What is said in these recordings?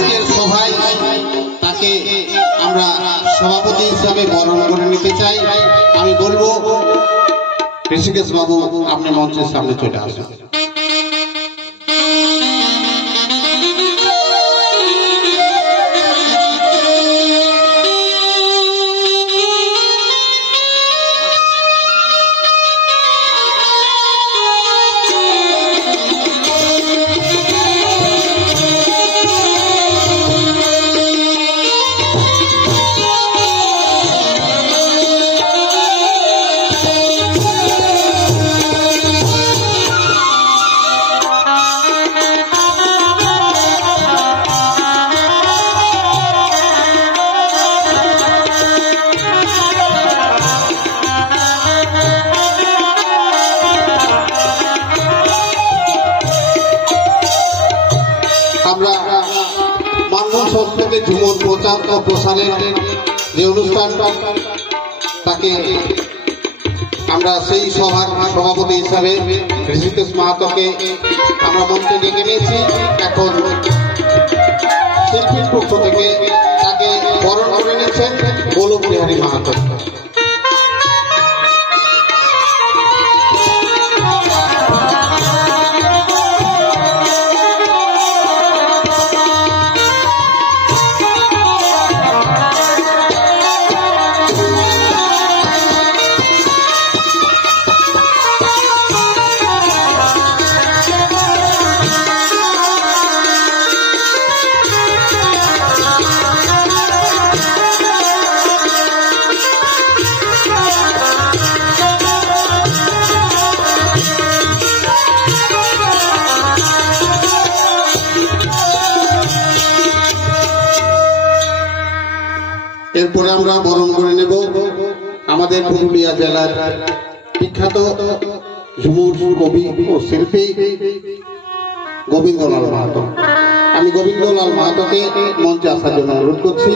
আজকের সভায় তাকে আমরা সভাপতি হিসাবে বরণ করে নিতে চাই। আমি বলবো ঋষিকেশ বাবু আপনি মঞ্চের সামনে চলে আসুন। আমরা মানব সংস্কৃতি ঝুমুর প্রচার ও প্রসারের যে অনুষ্ঠান তাকে আমরা সেই সভার সভাপতি হিসাবে ঋষিকেশ মাহাতোকে আমরা মঞ্চে ডেকে নিয়েছি। এখন শিল্পীর পক্ষ থেকে তাকে বরণ করে নিয়েছেন গোলক বিহারী মাহাতো। এরপরে আমরা বরণ করে নেব আমাদের পুরুলিয়া জেলার বিখ্যাত ঝুমুর কবি ও শিল্পী গোবিন্দলাল মাহাতো। আমি গোবিন্দলাল মাহাতোকে মঞ্চে আসার জন্য অনুরোধ করছি।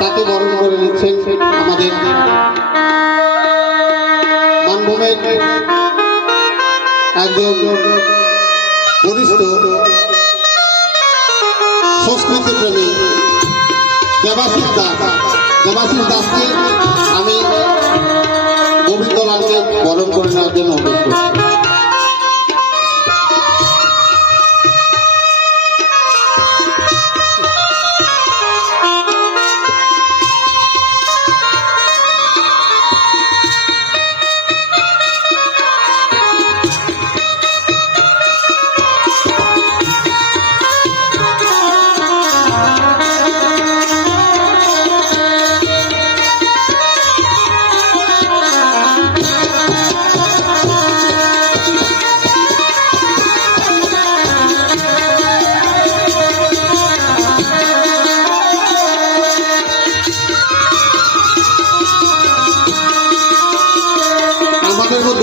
তাকে বরণ করে নিচ্ছেন আমাদের মানভূমের একজন বরিষ্ঠ সংস্কৃতি প্রেমী দেবাশিস দাসকে আমি গোবিন্দলালকে বরণ করে নেওয়ার জন্য অনুরোধ করছি।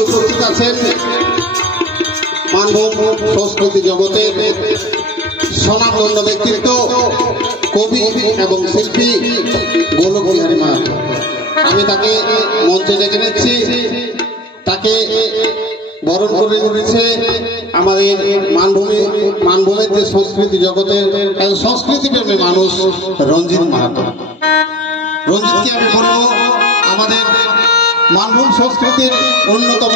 উপস্থিত আছেন মানভূম সংস্কৃতি জগতে স্বনামধন্য ব্যক্তিত্ব কবি এবং শিল্পী গোলক বিহারী মাহাতো। আমি তাকে মঞ্চে ডেকে নিচ্ছি। তাকে বরণ করে নিয়েছে আমাদের মানভূমের যে সংস্কৃতি জগতের সংস্কৃতি প্রেমী মানুষ রঞ্জিত মাহাতো। রঞ্জিতকে আমি বলবো আমাদের মানভূম সংস্কৃতির অন্যতম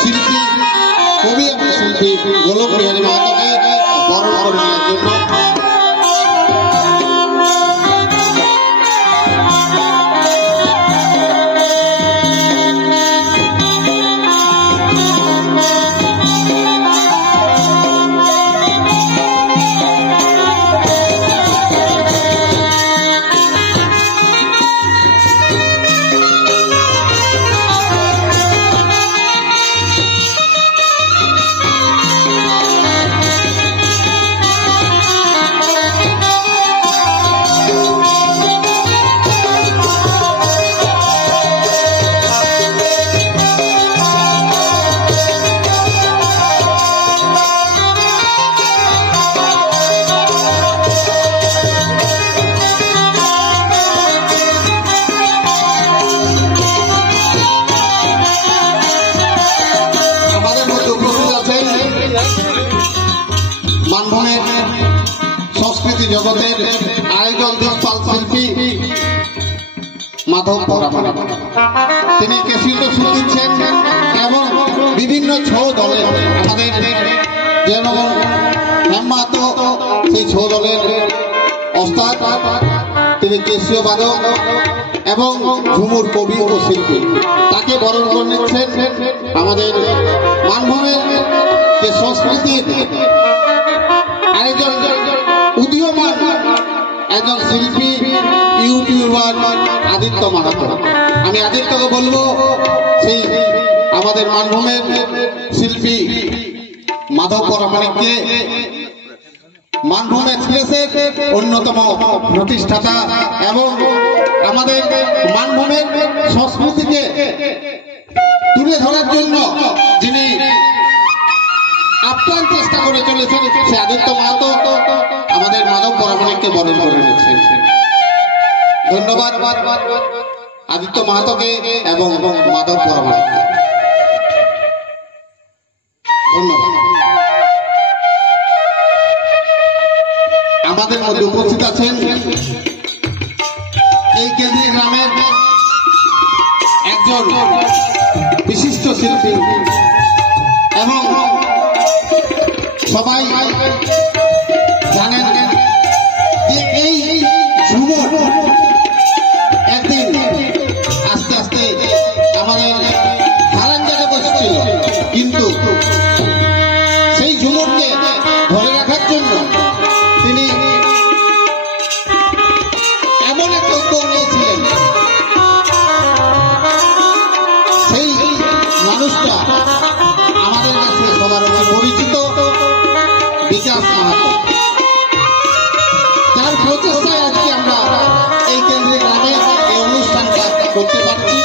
শিল্পী কবি এবং শিল্পী গোলক বিহারী মাহাতোকে বরণ করে নেওয়ার জন্য। সংস্কৃতি জগতের আরেকজন দিকপাল শিল্পী মাধব পরামানিক। তিনি কেসিত সুর দিচ্ছেন এবং বিভিন্ন ছৌ দলে আমাদের যেমন হেমমাহাতো সেই ছৌ দলের ওস্তাদ, তিনি কেসীয় বাদক এবং ঝুমুর কবি ও শিল্পী। তাকে বরণ করে নিচ্ছেন আমাদের মানভূমের যে সংস্কৃতির আরেকজন উদীয়মান একজন শিল্পী ইউটিউবার আদিত্য মাহাতো। আমি আদিত্যকে বলবো সেই আমাদের মানভূমের শিল্পী মাধব পরামানিককে, মানভূম এক্সপ্রেসের অন্যতম প্রতিষ্ঠাতা এবং আমাদের মানভূমের সংস্কৃতিকে তুলে ধরার জন্য যিনি আপ্রাণ চেষ্টা করে চলেছেন সে আদিত্য মাহাতো আমাদের মাধব পরামানিককে বরণ করে নিচ্ছেন। ধন্যবাদ আদিত্য মাহাতোকে এবং মাধব পরামানিককে। ধন্যবাদ। আমাদের মধ্যে উপস্থিত আছেন এই কেন্দ্রীয় গ্রামের একজন বিশিষ্ট শিল্পী এবং সবাই জানেন যে এই ঝুমুর একদিন আস্তে আস্তে আমাদের হারান জায়গা বসছিল, কিন্তু সেই ঝুমুরকে ধরে রাখার জন্য তিনি এমন একটা উদ্যোগ নিয়েছিলেন। সেই মানুষটা আমাদের কাছে সবার পরিচিত বিকাশ মাহাতো, যার প্রচেষ্টায় আজকে আমরা এই কেন্দ্রীয় গ্রামে এই অনুষ্ঠানটা করতে পারছি।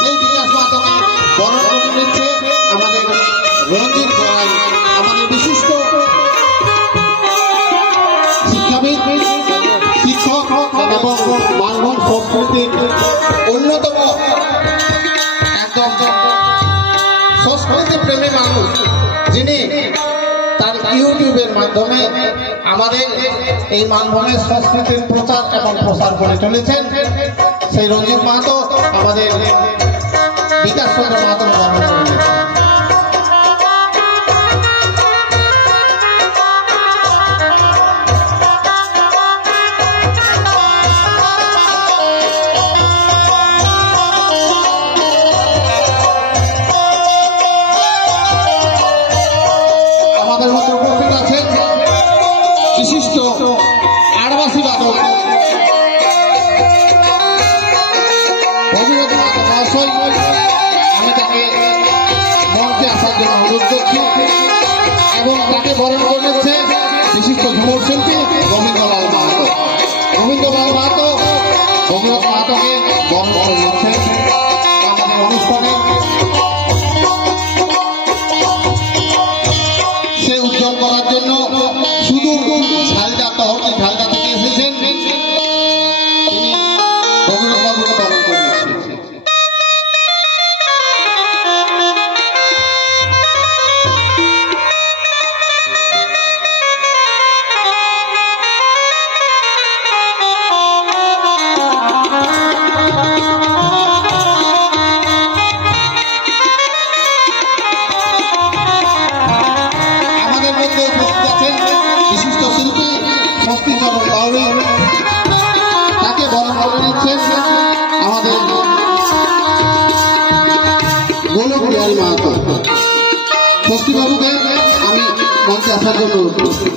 সেই বিকাশ মাহাতোকে বরণ করে নিচ্ছে আমাদের রঞ্জিত গড়াই, আমাদের বিশিষ্ট শিক্ষাবিদ, শিক্ষক এবং মানভূম সংস্কৃতির অন্যতম একদম সংস্কৃতি প্রেমী মানুষ, যিনি তার ইউটিউবের মাধ্যমে আমাদের এই মানভূমের সংস্কৃতির প্রচার এবং প্রসার করে চলেছেন। সেই রঞ্জিত মাহাতো আমাদের বিকাশ চন্দ্র মাহাতো বরণ করে নিয়েছেন। আমাদের মধ্যে উপস্থিত আছেন বিশিষ্ট আদিবাসী বাদক ভগীরথ মাহাতো মহাশয়। আমি তাকে মঞ্চে আসার জন্য অনুরোধ করছি এবং তাকে বরণ করে নিচ্ছে বিশিষ্ট ঝুমুর শিল্পী গোবিন্দলাল মাহাতো। গোবিন্দলাল মাহাতো ভগীরথ মাহাতোকে বরণ করে নিচ্ছেন আমাদের অনুষ্ঠানে। সে উজ্জ্বল করার জন্য সুদূর ঝালদা তহরকি ঝালদা থেকে এসেছেন, তিনি ভগীরথ বাবুকে বরণ করে নিচ্ছেন। আমাদের মধ্যে উপস্থিত আছেন বিশিষ্ট শিল্পী স্বস্তিচরণ বাউরি, তাকে বরণ করে নিচ্ছেন আমাদের গোলক বিহারী মাহাতো। স্বস্তিবাবুকে আমি মঞ্চে আসার জন্য অনুরোধ করছি।